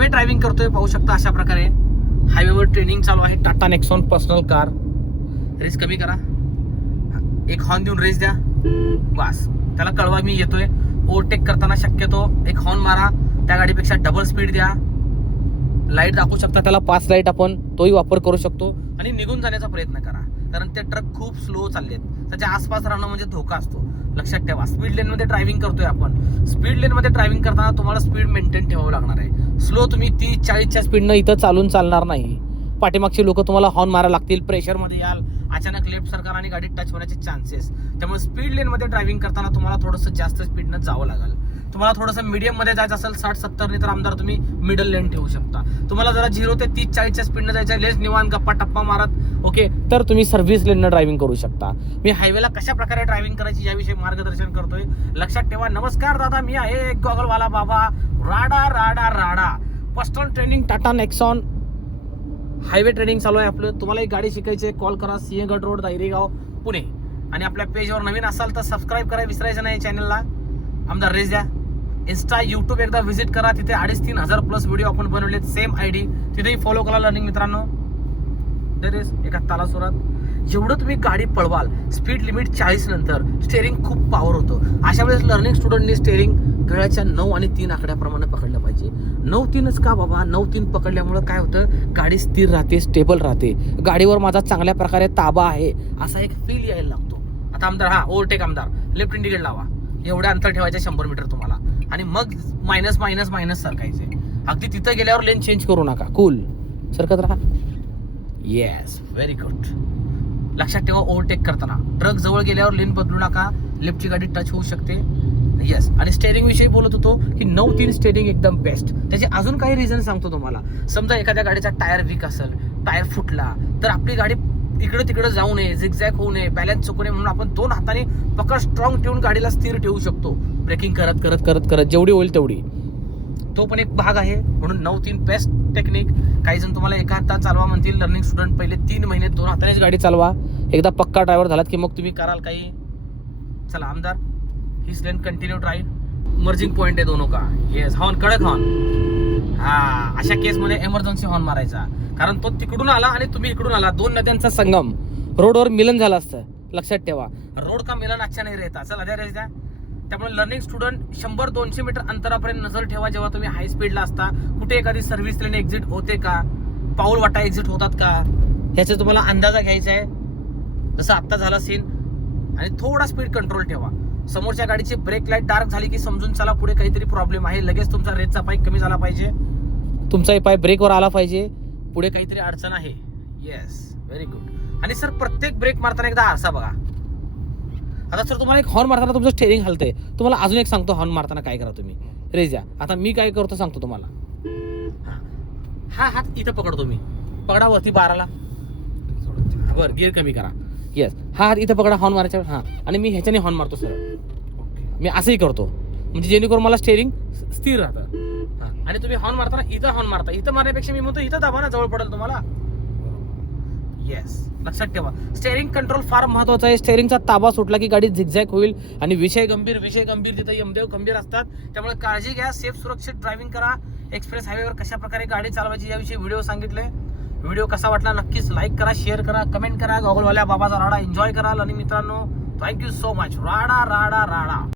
Highway driving करतोय, पाहू शकता अशा प्रकारे हायवेवर ट्रेनिंग चालू आहे. Tata Nexon personal car. Race कमी करा, एक हॉर्न देऊन रेस द्या, बस. त्याला कळवा मी येतोय. ओव्हरटेक करताना शक्यतो एक हॉर्न मारा, त्या गाडीपेक्षा डबल स्पीड द्या. लाईट दाखवू शकता त्याला, 5 लाईट आपण तोही वापर करू शकतो. आणि निघून जाण्याचा प्रयत्न करा, कारण ते ट्रक खूप स्लो चाललेत, त्याच्या आसपास राहणं म्हणजे धोका असतो. लक्षात ठेवा, स्पीड लेनमध्ये ड्रायव्हिंग करतोय आपण. स्पीड लेनमध्ये ड्रायव्हिंग करताना तुम्हाला स्पीड मेंटेन ठेवावं लागणार आहे. स्लो तुम्ही 30-40च्या स्पीडनं इथं चालून चालणार नाही. पाठीमागची लोक तुम्हाला हॉर्न मारायला लागतील, प्रेशरमध्ये याल, अचानक लेफ्ट सरकार आणि गाडी टच होण्याचे चान्सेस. त्यामुळे स्पीड लेनमध्ये ड्रायव्हिंग करताना तुम्हाला थोडंसं जास्त स्पीडनं जावं लागेल. तुम्हाला थोडंसं मीडियममध्ये जायचं असेल 60-70 तर आमदार तुम्ही मिडल लेन ठेवू शकता. तुम्हाला जरा 0 ते 30-40च्या स्पीडनं जायचं आहे, लेस निवांत गप्पा टप्पा मारत ओके, तर तुम्ही सर्व्हिस लेननं ड्रायव्हिंग करू शकता. मी हायवेला कशा प्रकारे ड्रायव्हिंग करायची याविषयी मार्गदर्शन करतोय. लक्षात ठेवा. नमस्कार दादा, मी आहे गॉगलवाला बाबा. राडा राडा राडा personal training Tata Nexon highway training चालू आहे आपलं. तुम्हाला एक गाडी शिकायची आहे, कॉल करा. सिंहगड रोड, दायरेगाव, पुणे. आणि आपल्या पेजवर नवीन असाल तर सबस्क्राईब करा, विसरायचं नाही चॅनलला. आमदार रेस द्या. इंस्टा, यूट्यूब एकदा व्हिजिट करा, तिथे 2,500-3,000 प्लस व्हिडिओ आपण बनवलेत. सेम ID, तिथेही फॉलो करा. लर्निंग मित्रांनो, रेस एका तालासुरात जेवढं तुम्ही गाडी पळवाल, स्पीड लिमिट 40 नंतर स्टेअरिंग खूप पॉवर होतं. अशा वेळेस लर्निंग स्टुडंटनी स्टेअरिंग गळ्याच्या 9 आणि 3 आकड्याप्रमाणे पकडलं पाहिजे. 9-3च का बाबा? 9-3 पकडल्यामुळे काय होतं, गाडी स्थिर राहते, स्टेबल राहते. गाडीवर माझा चांगल्या प्रकारे ताबा आहे असा एक फील यायला लागतो. आता आमदार ओव्हरटेक आमदार, लेफ्ट इंडिकेटर लावा. एवढ्या अंतर ठेवायचं 100 मीटर तुम्हाला, आणि मग मायनस मायनस मायनस सरकायचे. अगदी तिथं गेल्यावर लेन चेंज करू नका, कूल सरकत राहा. Yes, very good. लक्षात ठेवा, ओव्हरटेक करताना ट्रक जवळ गेल्यावर लेन बदलू नका, लेफ्टची गाडी टच होऊ शकते. येस. आणि स्टेअरिंग विषयी बोलत होतो की 9-3 स्टेअरिंग एकदम बेस्ट. त्याचे अजून काही रिझन सांगतो तुम्हाला. समजा एखाद्या गाडीचा टायर वीक असेल, टायर फुटला, तर आपली गाडी इकडे तिकडे जाऊ नये, झिगझॅग होऊ नये, बॅलन्स चुकू नये म्हणून आपण 2 हाताने पकड स्ट्रॉंग ठेवून गाडीला स्थिर ठेवू शकतो. ब्रेकिंग करत करत करत करत जेवढी होईल तेवढी. तो पण एक भाग आहे. म्हणून 9-3 बेस्ट टेक्निक. काही जण तुम्हाला एका हातात चालवा म्हणतील. लर्निंग स्टुडंट पहिले 3 महिने 2 हातानेच गाडी चालवा. एकदा पक्का ड्रायव्हर झालात की मग तुम्ही कराल काही. चला आमदार, ही लेन कंटिन्यू ड्राईव्ह. मर्जिंग पॉइंट आहे दोनों का. येस, हॉर्न, कडक हॉर्न. अशा केसमध्ये एमर्जन्सी हॉर्न मारायचा, कारण तो तिकडून आला आणि तुम्ही इकडून आला. 2 नद्यांचा संगम, रोडवर मिलन झालं असतं. लक्षात ठेवा, रोड का मिलन अच्छा नाही रहता. चला द्या रेस द्या. त्यामुळे लर्निंग स्टुडंट 100-200 मीटर अंतरापर्यंत नजर ठेवा जेव्हा तुम्ही हाय स्पीडला असता. कुठे एखादी सर्व्हिस लेन एक्झिट होते का, पाऊल वाटा एक्झिट होतात का, ह्याचा तुम्हाला अंदाजा घ्यायचा आहे. जसं आत्ता झाला सीन. आणि थोडा स्पीड कंट्रोल ठेवा. समोरच्या गाडीची ब्रेक लाईट डार्क झाली की समजून चला पुढे काहीतरी प्रॉब्लेम आहे. लगेच तुमचा रेसचा पाय कमी झाला पाहिजे, तुमचाही पाय ब्रेकवर आला पाहिजे, पुढे काहीतरी अडचण आहे. Yes, very good. आणि सर, प्रत्येक ब्रेक मारताना एकदा आरसा बघा. आता सर, तुम्हाला एक हॉर्न मारताना तुमचं स्टेअरिंग हलतंय. तुम्हाला अजून एक सांगतो, हॉर्न मारताना काय करा तुम्ही. रेस द्या. आता मी काय करतो सांगतो तुम्हाला. हा हात इथं पकडतो मी, पकडा वरती 12ला, वर गिअर कमी करा. येस, हा हात इथं पकडा हॉर्न मारायच्या. हां, आणि मी ह्याच्याने हॉर्न मारतो सर. मी असंही करतो, म्हणजे जेणेकरून मला स्टेअरिंग स्थिर राहतं. हां, आणि तुम्ही हॉर्न मारताना इथं हॉर्न मारता. इथं मारण्यापेक्षा मी म्हणतो इथं दाबा ना, जवळ पडेल तुम्हाला. येस, लक्षात ठेवा, स्टेअरिंग कंट्रोल फार महत्वाचा आहे. स्टेअरिंगचा ताबा सुटला की गाडी झिगझॅग होईल. आणि विषय गंभीर तिथे यमदेव गंभीर असतात. त्यामुळे काळजी घ्या, सेफ सुरक्षित ड्रायव्हिंग करा. एक्सप्रेस हायवेवर कशा प्रकारे गाडी चालवायची याविषयी व्हिडिओ सांगितले. व्हिडिओ कसा वाटला नक्कीच लाईक करा, शेअर करा, कमेंट करा. गॉगलवाल्या बाबाचा राडा एन्जॉय करा. आणि मित्रांनो, थँक्यू सो मच. राडा राडा राडा.